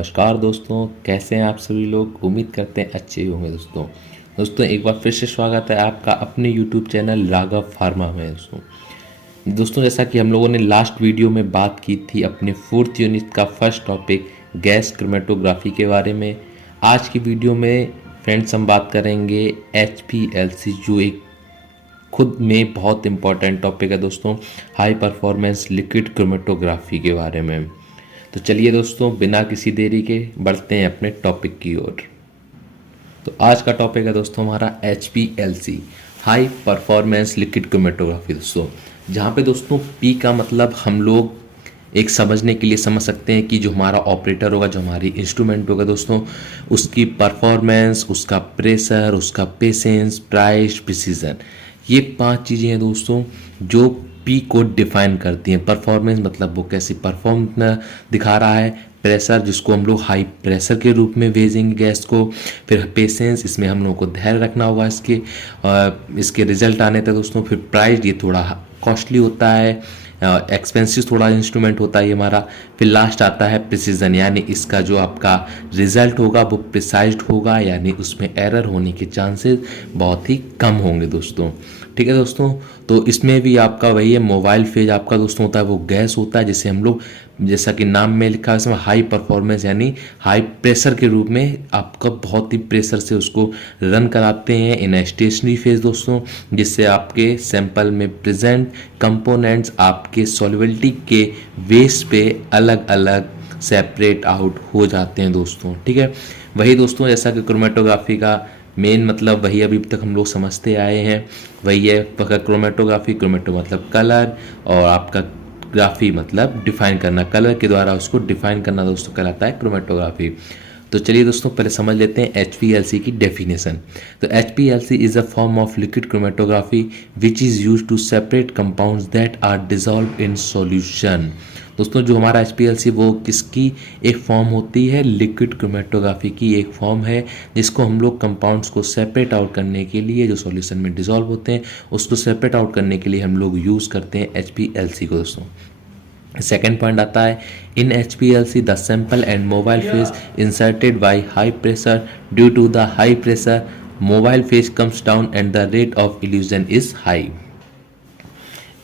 नमस्कार दोस्तों, कैसे हैं आप सभी लोग। उम्मीद करते हैं अच्छे होंगे दोस्तों एक बार फिर से स्वागत है आपका अपने YouTube चैनल राघव फार्मा में। दोस्तों जैसा कि हम लोगों ने लास्ट वीडियो में बात की थी अपने 4th यूनिट का फर्स्ट टॉपिक गैस क्रोमेटोग्राफी के बारे में। आज की वीडियो में फ्रेंड्स हम बात करेंगे HPLC, जो एक खुद में बहुत इंपॉर्टेंट टॉपिक है दोस्तों, हाई परफॉर्मेंस लिक्विड क्रोमेटोग्राफी के बारे में। तो चलिए दोस्तों बिना किसी देरी के बढ़ते हैं अपने टॉपिक की ओर। तो आज का टॉपिक है दोस्तों हमारा HPLC, high performance liquid chromatography दोस्तों, जहाँ पे दोस्तों P का मतलब हम लोग एक समझने के लिए समझ सकते हैं कि जो हमारा ऑपरेटर होगा, जो हमारी इंस्ट्रूमेंट होगा दोस्तों, उसकी परफॉर्मेंस, उसका प्रेशर, उसका पेशेंस, प्राइस, प्रिसीजन, ये 5 चीज़ें हैं दोस्तों जो P को डिफाइन करती हैं। परफॉर्मेंस मतलब वो कैसी परफॉर्म दिखा रहा है, प्रेशर जिसको हम लोग हाई प्रेशर के रूप में भेजेंगे गैस को, फिर पेशेंस, इसमें हम लोगों को धैर्य रखना होगा इसके रिजल्ट आने तक दोस्तों। फिर प्राइस, ये थोड़ा कॉस्टली होता है, एक्सपेंसिव थोड़ा इंस्ट्रूमेंट होता है ये हमारा। फिर लास्ट आता है प्रिसीजन, यानी इसका जो आपका रिजल्ट होगा वो प्रिसाइज्ड होगा, यानी उसमें एरर होने के चांसेस बहुत ही कम होंगे दोस्तों। ठीक है दोस्तों, तो इसमें भी आपका वही है, मोबाइल फेज आपका दोस्तों होता है वो गैस होता है जिसे हम लोग, जैसा कि नाम में लिखा है इसमें हाई परफॉर्मेंस यानी हाई प्रेशर के रूप में आपका बहुत ही प्रेशर से उसको रन कराते हैं इन स्टेशनरी फेज दोस्तों, जिससे आपके सैंपल में प्रेजेंट कंपोनेंट्स आपके सॉल्युबिलिटी के बेस पे अलग अलग सेपरेट आउट हो जाते हैं दोस्तों। ठीक है, वही दोस्तों जैसा कि क्रोमेटोग्राफी का मेन मतलब वही अभी तक हम लोग समझते आए हैं, वही है क्रोमेटोग्राफी। क्रोमेटो मतलब कलर और आपका ग्राफी मतलब डिफाइन करना, कलर के द्वारा उसको डिफाइन करना दोस्तों कहलाता है क्रोमेटोग्राफी। तो चलिए दोस्तों पहले समझ लेते हैं HPLC की डेफिनेशन। तो HPLC is a form of liquid chromatography which is use to separate compounds that are dissolve in solution. दोस्तों जो हमारा HPLC वो किसकी एक फॉर्म होती है, लिक्विड क्रोमेटोग्राफी की एक फॉर्म है, जिसको हम लोग कंपाउंड्स को सेपरेट आउट करने के लिए, जो सॉल्यूशन में डिजॉल्व होते हैं उसको सेपरेट आउट करने के लिए हम लोग यूज़ करते हैं HPLC को दोस्तों। सेकेंड पॉइंट आता है, in HPLC the sample and mobile phase inserted by high pressure, due to the high pressure mobile phase comes down and the rate of elution is high.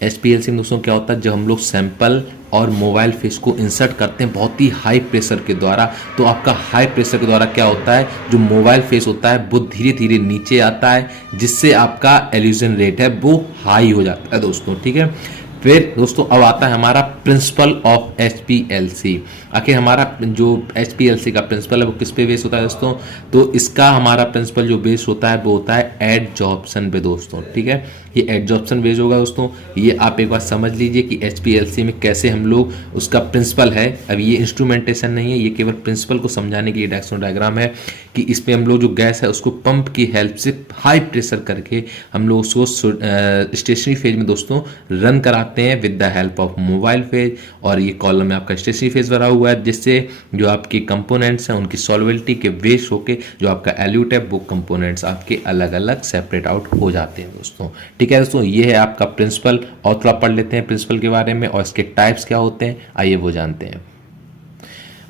HPLC में दोस्तों क्या होता है, जब हम लोग सैंपल और मोबाइल फेस को इंसर्ट करते हैं बहुत ही हाई प्रेशर के द्वारा, तो आपका हाई प्रेशर के द्वारा क्या होता है, जो मोबाइल फेस होता है वो धीरे धीरे नीचे आता है, जिससे आपका एल्यूजन रेट है वो हाई हो जाता है दोस्तों। ठीक है, फिर दोस्तों अब आता है हमारा प्रिंसिपल ऑफ HPLC। आखिर हमारा जो HPLC का प्रिंसिपल है वो किस पे बेस होता है दोस्तों, तो इसका हमारा प्रिंसिपल जो बेस होता है वो होता है एडजॉर्प्शन पे दोस्तों। ठीक है, ये एडजॉर्प्शन बेस होगा दोस्तों। ये आप एक बार समझ लीजिए कि HPLC में कैसे हम लोग उसका प्रिंसिपल है। अब ये इंस्ट्रूमेंटेशन नहीं है, ये केवल प्रिंसिपल को समझाने के लिए डायरेक्शन डायग्राम है कि इसमें हम लोग जो गैस है उसको पंप की हेल्प से हाई प्रेशर करके हम लोग उसको स्टेशनरी फेज में दोस्तों रन कराते हैं with the help of mobile phase. और ये कॉलम में आपका स्टेशनरी फेज भरा हुआ है, जिससे जो आपके कंपोनेंट्स हैं उनकी सॉल्युबिलिटी के बेस होके जो आपका एल्यूट है वो कंपोनेंट्स आपके अलग अलग सेपरेट आउट हो जाते हैं दोस्तों। ठीक है दोस्तों, ये है आपका प्रिंसिपल। और थोड़ा पढ़ लेते हैं प्रिंसिपल के बारे में और इसके टाइप्स क्या होते हैं, आइए वो जानते हैं।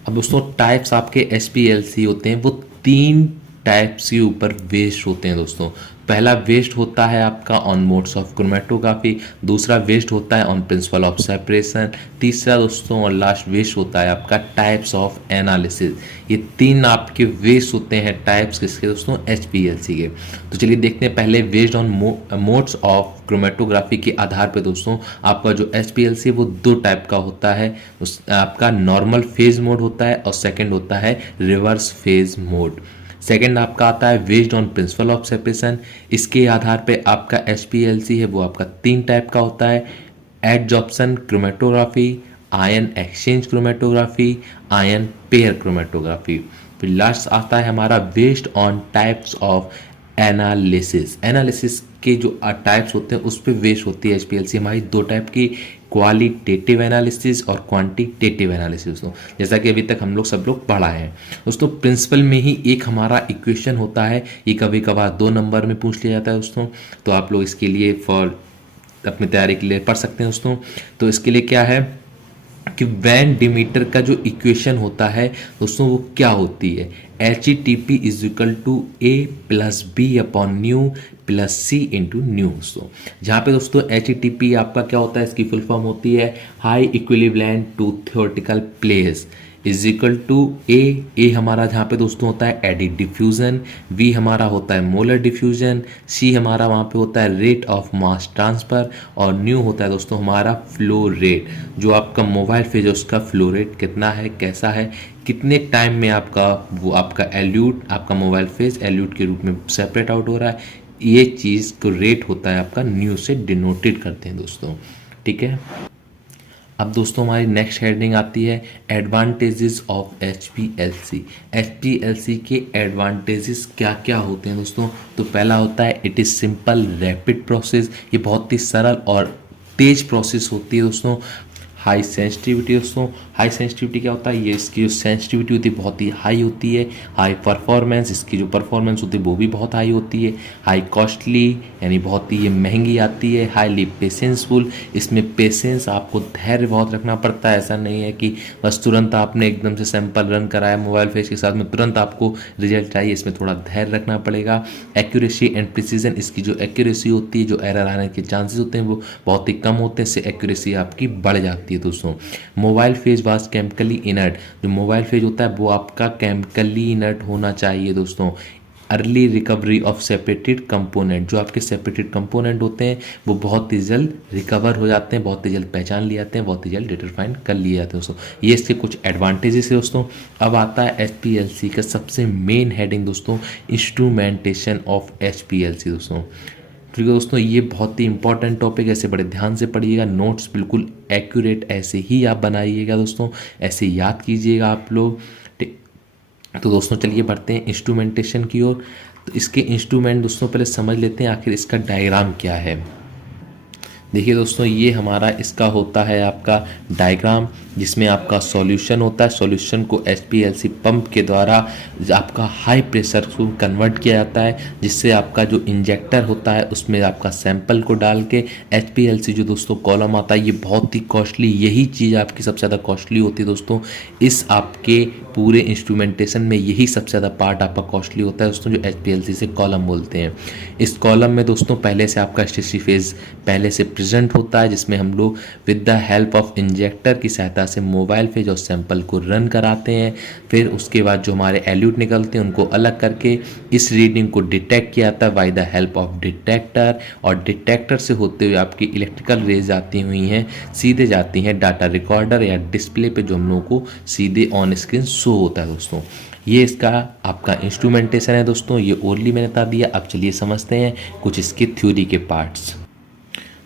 अब दोस्तों टाइप्स आपके HPLC होते हैं वो 3 टाइप्स के ऊपर बेस्ड होते हैं दोस्तों। पहला बेस्ड होता है आपका ऑन मोड्स ऑफ क्रोमेटोग्राफी, दूसरा बेस्ड होता है ऑन प्रिंसिपल ऑफ सेपरेशन, तीसरा दोस्तों और लास्ट बेस्ड होता है आपका टाइप्स ऑफ एनालिसिस। ये 3 आपके बेस्ड होते हैं टाइप्स किसके दोस्तों, HPLC के। तो चलिए देखते हैं पहले based on modes of chromatography के आधार पे दोस्तों आपका जो HPLC वो 2 टाइप का होता है। आपका नॉर्मल फेज मोड होता है और सेकेंड होता है रिवर्स फेज मोड। सेकेंड आपका आता है based on principle of separation. इसके आधार पे आपका HPLC है वो आपका 3 टाइप का होता है, adsorption chromatography, ion exchange chromatography, ion pair chromatography. फिर लास्ट आता है हमारा based on types of analysis. Analysis के जो टाइप्स होते हैं उस पर बेस्ड होती है HPLC हमारी 2 टाइप की, क्वालिटेटिव एनालिसिस और क्वांटिटेटिव एनालिसिस दोस्तों, जैसा कि अभी तक हम लोग सब लोग पढ़ा है दोस्तों। प्रिंसिपल में ही एक हमारा इक्वेशन होता है, ये कभी कभार 2 नंबर में पूछ लिया जाता है दोस्तों, तो आप लोग इसके लिए फॉर अपनी तैयारी के लिए पढ़ सकते हैं दोस्तों। तो इसके लिए क्या है कि वैन डिमीटर का जो इक्वेशन होता है दोस्तों वो क्या होती है, H E T P is equal to A plus B upon U plus C into U. दोस्तों जहाँ पे दोस्तों एच ई टी पी आपका क्या होता है, इसकी फुल फॉर्म होती है high equilibrium to theoretical place is equal to a हमारा जहाँ पे दोस्तों होता है एडी डिफ्यूजन, वी हमारा होता है मोलर डिफ्यूजन, सी हमारा वहाँ पे होता है रेट ऑफ मास ट्रांसफ़र, और न्यू होता है दोस्तों हमारा फ्लो रेट। जो आपका मोबाइल फेज है उसका फ्लो रेट कितना है, कैसा है, कितने टाइम में आपका वो आपका एल्यूट आपका मोबाइल फेज एल्यूट के रूप में सेपरेट आउट हो रहा है, ये चीज़ को रेट होता है आपका न्यू से डिनोटेड करते हैं दोस्तों। ठीक है, अब दोस्तों हमारी नेक्स्ट हेडिंग आती है advantages of H P L C. H P L C के एडवांटेजेस क्या क्या होते हैं दोस्तों। तो पहला होता है it is simple rapid process, ये बहुत ही सरल और तेज प्रोसेस होती है दोस्तों। हाई सेंसिटिविटी, दोस्तों हाई सेंसिटिविटी क्या होता है, ये इसकी जो सेंसिटिविटी होती है बहुत ही हाई होती है। हाई परफॉर्मेंस, इसकी जो परफॉर्मेंस होती है वो भी बहुत हाई होती है। हाई कॉस्टली यानी बहुत ही ये महंगी आती है। हाईली पेशेंसफुल, इसमें पेशेंस आपको धैर्य बहुत रखना पड़ता है, ऐसा नहीं है कि बस तुरंत आपने एकदम से सैंपल रन कराया मोबाइल फेज के साथ में तुरंत आपको रिजल्ट चाहिए, इसमें थोड़ा धैर्य रखना पड़ेगा। एक्यूरेसी एंड प्रिसीजन, इसकी जो एक्यूरेसी होती है, जो एरर आने के चांसेस होते हैं वो बहुत ही कम होते हैं, इससे एक्यूरेसी आपकी बढ़ जाती है दोस्तों। Mobile phase was chemically inert, जो मोबाइल फेज होता है वो आपका केमिकली इनर्ट होना चाहिए दोस्तों। Early recovery of separated component, जो आपके सेपरेटेड कंपोनेंट होते हैं वो बहुत ही जल्द रिकवर हो जाते हैं, बहुत ही जल्द पहचान लिए जाते हैं, बहुत ही जल्द डिटरफाइन कर लिए जाते हैं दोस्तों। ये इसके कुछ एडवांटेजेस है दोस्तों। अब आता है एच पी एल सी का सबसे मेन हेडिंग दोस्तों, instrumentation of H P L C दोस्तों। ठीक है दोस्तों, ये बहुत ही इंपॉर्टेंट टॉपिक, ऐसे बड़े ध्यान से पढ़िएगा, नोट्स बिल्कुल एक्यूरेट ऐसे ही आप बनाइएगा दोस्तों, ऐसे याद कीजिएगा आप लोग। तो दोस्तों चलिए बढ़ते हैं इंस्ट्रूमेंटेशन की ओर। तो इसके इंस्ट्रूमेंट दोस्तों पहले समझ लेते हैं आखिर इसका डायग्राम क्या है। देखिए दोस्तों, ये हमारा इसका होता है आपका डायग्राम, जिसमें आपका सॉल्यूशन होता है। सॉल्यूशन को एचपीएलसी पंप के द्वारा आपका हाई प्रेशर को कन्वर्ट किया जाता है, जिससे आपका जो इंजेक्टर होता है उसमें आपका सैंपल को डाल के एचपीएलसी जो दोस्तों कॉलम आता है, ये बहुत ही कॉस्टली, यही चीज़ आपकी सबसे ज़्यादा कॉस्टली होती है दोस्तों। इस आपके पूरे इंस्ट्रूमेंटेशन में यही सबसे ज़्यादा पार्ट आपका कॉस्टली होता है दोस्तों, जो एचपीएलसी से कॉलम बोलते हैं। इस कॉलम में दोस्तों पहले से आपका स्टेशनरी फेज पहले से प्रेजेंट होता है, जिसमें हम लोग with the help of injector की सहायता से मोबाइल फेज और सैंपल को रन कराते हैं। फिर उसके बाद जो हमारे एल्यूट निकलते हैं उनको अलग करके इस रीडिंग को डिटेक्ट किया जाता है by the help of detector, और डिटेक्टर से होते हुए आपकी इलेक्ट्रिकल रेज आती हुई हैं, सीधे जाती हैं डाटा रिकॉर्डर या डिस्प्ले पे, जो हम लोगों को सीधे ऑन स्क्रीन शो होता है दोस्तों। ये इसका आपका इंस्ट्रूमेंटेशन है दोस्तों, ये ओरली मैंने बता दिया। अब चलिए समझते हैं कुछ इसके थ्योरी के पार्ट्स।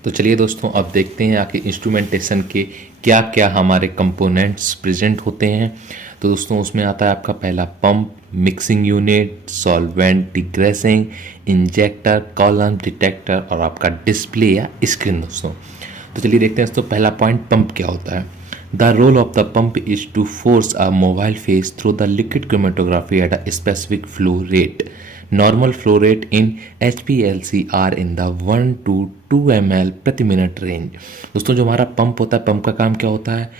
तो चलिए दोस्तों अब देखते हैं आखिर इंस्ट्रूमेंटेशन के क्या क्या हमारे कंपोनेंट्स प्रेजेंट होते हैं। तो दोस्तों उसमें आता है आपका पहला pump, mixing unit, solvent, degassing, injector, column, detector और आपका डिस्प्ले या स्क्रीन दोस्तों। तो चलिए देखते हैं दोस्तों पहला पॉइंट, पंप क्या होता है। The role of the pump is to force a mobile phase through the liquid chromatography at a specific flow rate. Normal flow rate in HPLC are in the 1 to 2 ml प्रति minute range. दोस्तों जो हमारा pump होता है, pump का काम क्या होता है,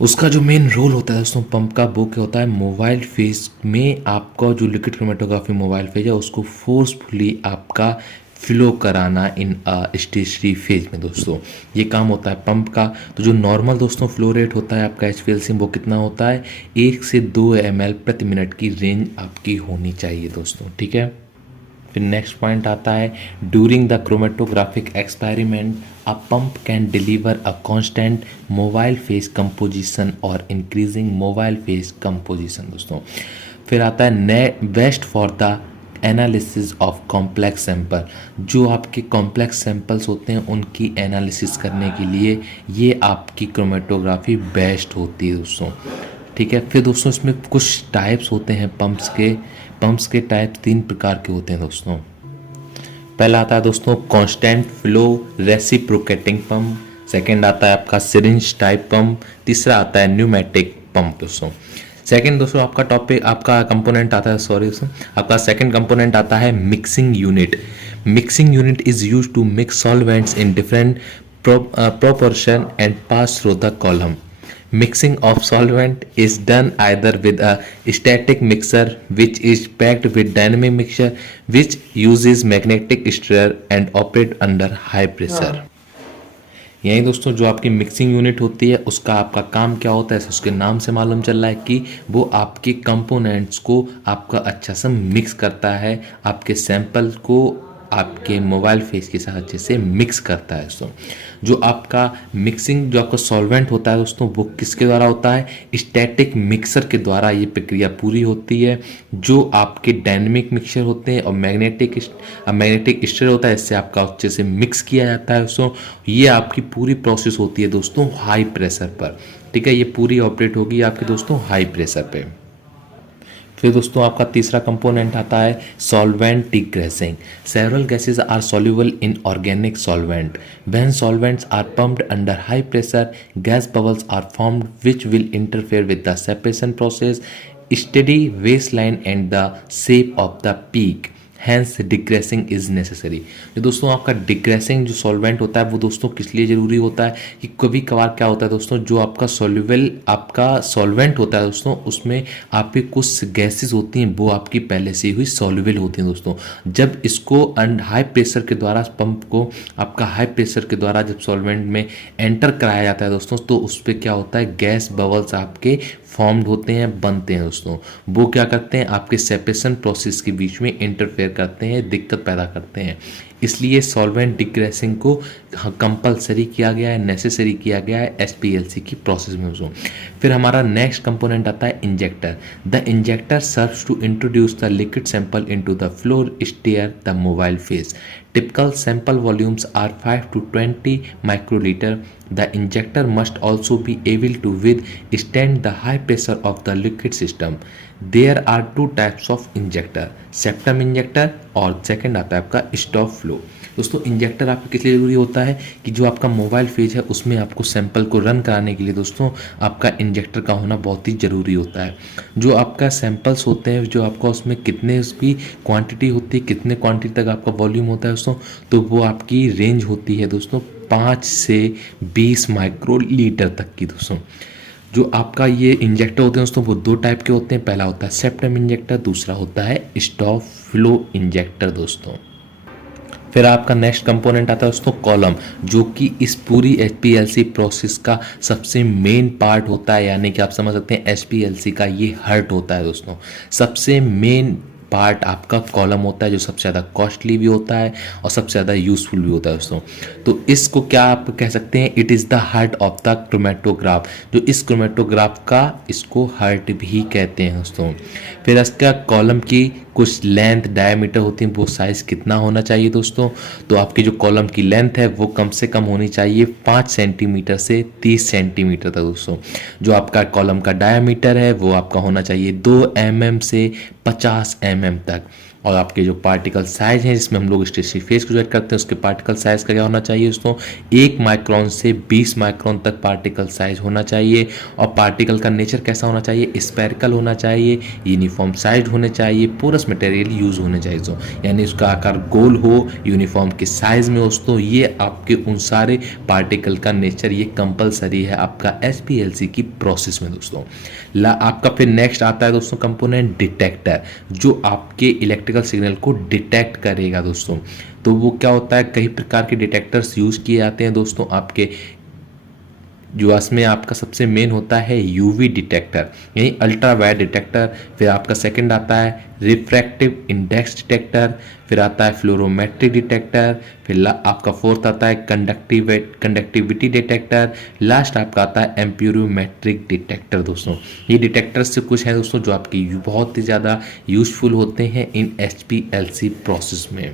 उसका जो मेन रोल होता है दोस्तों पंप का, वो क्या होता है, मोबाइल फेज में आपका जो लिक्विड क्रोमेटोग्राफी मोबाइल फेज है उसको फोर्सफुली आपका फ्लो कराना इन स्टेशनरी फेज में दोस्तों, ये काम होता है पंप का। तो जो नॉर्मल दोस्तों फ्लो रेट होता है आपका एचपीएलसी में वो कितना होता है, 1 से 2 ml प्रति मिनट की रेंज आपकी होनी चाहिए दोस्तों। ठीक है, फिर नेक्स्ट पॉइंट आता है during the chromatographic experiment a pump can deliver a constant mobile phase composition और इंक्रीजिंग मोबाइल फेज कंपोजिशन दोस्तों। फिर आता है best for the analysis of complex sample, जो आपके कॉम्प्लेक्स सैंपल्स होते हैं उनकी एनालिसिस करने के लिए ये आपकी क्रोमेटोग्राफी बेस्ट होती है दोस्तों। ठीक है, फिर दोस्तों इसमें कुछ टाइप्स होते हैं पंप्स के टाइप्स 3 प्रकार के होते हैं दोस्तों। पहला आता है दोस्तों constant flow reciprocating pump, second आता है आपका सिरिंज टाइप पंप, तीसरा आता है न्यूमेटिक पंप दोस्तों। सेकंड दोस्तों आपका टॉपिक आपका कंपोनेंट आता है, सॉरी दोस्तों, आपका सेकंड कंपोनेंट आता है mixing unit. Mixing unit is used to mix solvents in different proportion and pass through the column. Mixing of solvent is done either with a static mixer which is packed with dynamic mixture which uses magnetic stirrer and operate under high pressure. यही दोस्तों जो आपकी mixing unit होती है उसका आपका काम क्या होता है, उसके नाम से मालूम चल रहा है कि वो आपके कंपोनेंट्स को आपका अच्छा सा मिक्स करता है, आपके सैंपल को आपके मोबाइल फेस के साथ अच्छे से मिक्स करता है दोस्तों। जो आपका मिक्सिंग जो आपका सॉल्वेंट होता है दोस्तों वो किसके द्वारा होता है, स्टैटिक मिक्सर के द्वारा ये प्रक्रिया पूरी होती है। जो आपके डायनेमिक मिक्सर होते हैं और मैग्नेटिक स्टिर होता है, इससे आपका अच्छे से मिक्स किया जाता है दोस्तों। ये आपकी पूरी प्रोसेस होती है दोस्तों हाई प्रेशर पर, ठीक है। ये पूरी ऑपरेट होगी आपके दोस्तों हाई प्रेशर पे। फिर दोस्तों आपका तीसरा कंपोनेंट आता है solvent degassing. Several gases are soluble in organic solvent. When solvents are pumped under high pressure, gas bubbles are formed which will interfere with the separation process, steady waistline and the shape of the peak. Hence degreasing is necessary. जो दोस्तों आपका डिग्रेसिंग जो solvent होता है वो दोस्तों किस लिए ज़रूरी होता है कि कभी कभार क्या होता है दोस्तों, जो आपका सॉल्युबल आपका सॉल्वेंट होता है दोस्तों उसमें आपकी कुछ गैसेस होती हैं वो आपकी पहले से हुई सॉल्युबल होती हैं दोस्तों। जब इसको हाई प्रेशर के द्वारा पंप को आपका हाई प्रेशर के द्वारा जब सॉल्वेंट में एंटर कराया जाता है दोस्तों तो उस पर क्या होता है, गैस बबल्स आपके फॉर्म्ड होते हैं, बनते हैं दोस्तों। वो क्या करते हैं, आपके सेपरेशन प्रोसेस के बीच में इंटरफेयर करते हैं, दिक्कत पैदा करते हैं। इसलिए सॉल्वेंट डिग्रेसिंग को कंपलसरी किया गया है, नेसेसरी किया गया है एसपीएलसी की प्रोसेस में दोस्तों। फिर हमारा नेक्स्ट कंपोनेंट आता है injector. The injector serves to introduce the liquid sample into the flow stream the mobile phase. Typical sample volumes are 5 to 20 microliter. The injector must also be able to withstand the high pressure of the liquid system. There are two types of injector, septum injector और second आता है आपका stop flow. दोस्तों injector आपको किस लिए ज़रूरी होता है कि जो आपका मोबाइल फेज है उसमें आपको सैंपल को रन कराने के लिए दोस्तों आपका इंजेक्टर का होना बहुत ही ज़रूरी होता है। जो आपका सैंपल्स होते हैं जो आपका उसमें कितने उसकी क्वांटिटी होती है, कितने क्वांटिटी तक आपका वॉल्यूम होता है दोस्तों, तो वो आपकी रेंज होती है दोस्तों 5 से 20 माइक्रोलीटर तक की दोस्तों। जो आपका ये इंजेक्टर होते हैं दोस्तों वो दो टाइप के होते हैं, पहला होता है सेप्टम इंजेक्टर, दूसरा होता है स्टॉप फ्लो इंजेक्टर दोस्तों। फिर आपका नेक्स्ट कंपोनेंट आता है दोस्तों कॉलम, जो कि इस पूरी एचपीएलसी प्रोसेस का सबसे मेन पार्ट होता है, यानी कि आप समझ सकते हैं एचपीएलसी का ये हार्ट होता है दोस्तों। सबसे मेन पार्ट आपका कॉलम होता है जो सबसे ज़्यादा कॉस्टली भी होता है और सबसे ज़्यादा यूजफुल भी होता है दोस्तों। तो इसको क्या आप कह सकते हैं, it is the heart of the chromatograph. जो इस क्रोमेटोग्राफ का इसको हार्ट भी कहते हैं दोस्तों। फिर इसका कॉलम की कुछ लेंथ डायमीटर होती है, वो साइज़ कितना होना चाहिए दोस्तों, तो आपकी जो कॉलम की लेंथ है वो कम से कम होनी चाहिए 5 सेंटीमीटर से 30 सेंटीमीटर तक दोस्तों। जो आपका कॉलम का डायमीटर है वो आपका होना चाहिए 2 mm से 50 mm तक। और आपके जो पार्टिकल साइज है जिसमें हम लोग स्टेशनरी फेस को जॉइन करते हैं उसके पार्टिकल साइज का क्या होना चाहिए दोस्तों, 1 माइक्रोन से 20 माइक्रोन तक पार्टिकल साइज होना चाहिए। और पार्टिकल का नेचर कैसा होना चाहिए, स्पेरिकल होना चाहिए, यूनिफॉर्म साइज होने चाहिए, पोरस मटेरियल यूज होने चाहिए दोस्तों, यानी उसका आकार गोल हो, यूनिफॉर्म के साइज में दोस्तों। ये आपके उन सारे पार्टिकल का नेचर ये कंपलसरी है आपका एसपीएलसी की प्रोसेस में दोस्तों। आपका फिर नेक्स्ट आता है दोस्तों कंपोनेंट डिटेक्टर, जो आपके इलेक्ट्रिकल सिग्नल को डिटेक्ट करेगा दोस्तों। तो वो क्या होता है, कई प्रकार के डिटेक्टर्स यूज किए जाते हैं दोस्तों आपके, जो इसमें आपका सबसे मेन होता है यूवी डिटेक्टर यानी अल्ट्रा वायलेट डिटेक्टर। फिर आपका सेकंड आता है रिफ्रैक्टिव इंडेक्स डिटेक्टर, फिर आता है फ्लोरोमेट्रिक डिटेक्टर, फिर आपका फोर्थ आता है कंडक्टिविटी डिटेक्टर, लास्ट आपका आता है एम्प्यूरोमेट्रिक डिटेक्टर दोस्तों। ये डिटेक्टर्स से कुछ है दोस्तों जो आपकी बहुत ही ज़्यादा यूजफुल होते हैं इन एचपीएलसी प्रोसेस में।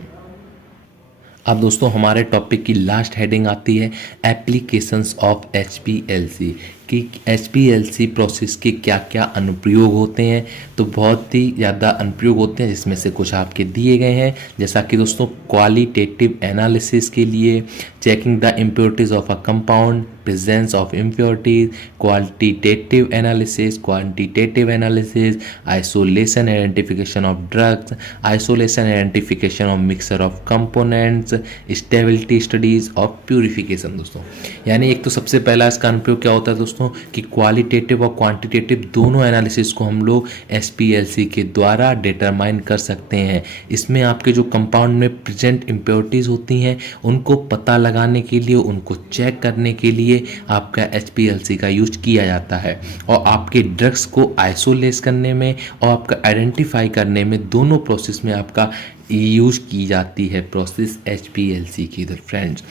अब दोस्तों हमारे टॉपिक की लास्ट हेडिंग आती है एप्लीकेशंस ऑफ एचपीएलसी, कि एचपीएलसी प्रोसेस के क्या क्या अनुप्रयोग होते हैं। तो बहुत ही ज़्यादा अनुप्रयोग होते हैं जिसमें से कुछ आपके दिए गए हैं, जैसा कि दोस्तों क्वालिटेटिव एनालिसिस के लिए checking the impurities of a compound, presence of impurities, qualitative analysis, quantitative analysis, isolation identification of drugs, isolation identification of mixer of components, stability studies of purification दोस्तों। यानी एक तो सबसे पहला इसका अनुप्रयोग क्या होता है दोस्तों, दोस्तों कि क्वालिटेटिव और क्वांटिटेटिव दोनों एनालिसिस को हम लोग SPLC के द्वारा डिटरमाइन कर सकते हैं। इसमें आपके जो कंपाउंड में प्रेजेंट इम्प्योरिटीज़ होती हैं उनको पता लगाने के लिए, उनको चेक करने के लिए आपका HPLC का यूज किया जाता है, और आपके ड्रग्स को आइसोलेट करने में और आपका आइडेंटिफाई करने में दोनों प्रोसेस में आपका यूज की जाती है प्रोसेस HPLC की फ्रेंड्स।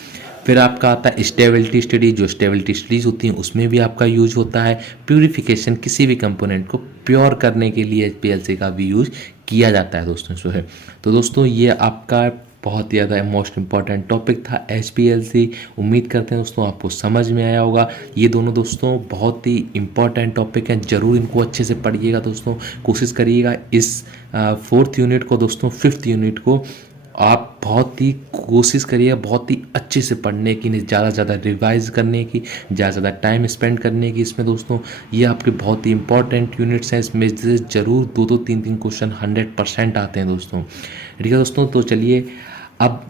फिर आपका आता है स्टेबिलिटी स्टडी। जो स्टेबिलिटी स्टडीज़ होती हैं उसमें भी आपका यूज होता है प्यूरिफिकेशन, किसी भी कंपोनेंट को प्योर करने के लिए HPLC का भी यूज किया जाता है दोस्तों जो है। तो दोस्तों ये आपका बहुत ही ज़्यादा मोस्ट इम्पॉर्टेंट टॉपिक था HPLC। उम्मीद करते हैं दोस्तों आपको समझ में आया होगा। ये दोनों दोस्तों बहुत ही इम्पॉर्टेंट टॉपिक हैं, ज़रूर इनको अच्छे से पढ़िएगा दोस्तों। कोशिश करिएगा इस 4th यूनिट को दोस्तों 5th यूनिट को आप बहुत ही कोशिश करिए बहुत ही अच्छे से पढ़ने की, ज़्यादा से ज़्यादा रिवाइज करने की, ज़्यादा से ज़्यादा टाइम स्पेंड करने की इसमें दोस्तों। ये आपके बहुत ही इंपॉर्टेंट यूनिट्स हैं, इसमें से ज़रूर 2-2 3-3 क्वेश्चन 100% आते हैं दोस्तों। ठीक है दोस्तों, तो चलिए अब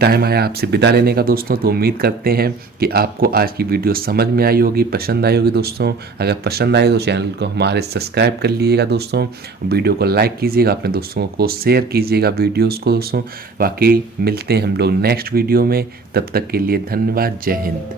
टाइम आया आपसे विदा लेने का दोस्तों। तो उम्मीद करते हैं कि आपको आज की वीडियो समझ में आई होगी, पसंद आई होगी दोस्तों। अगर पसंद आए तो चैनल को हमारे सब्सक्राइब कर लीजिएगा दोस्तों, वीडियो को लाइक कीजिएगा, अपने दोस्तों को शेयर कीजिएगा वीडियोस को दोस्तों। बाकी मिलते हैं हम लोग नेक्स्ट वीडियो में, तब तक के लिए धन्यवाद। जय हिंद।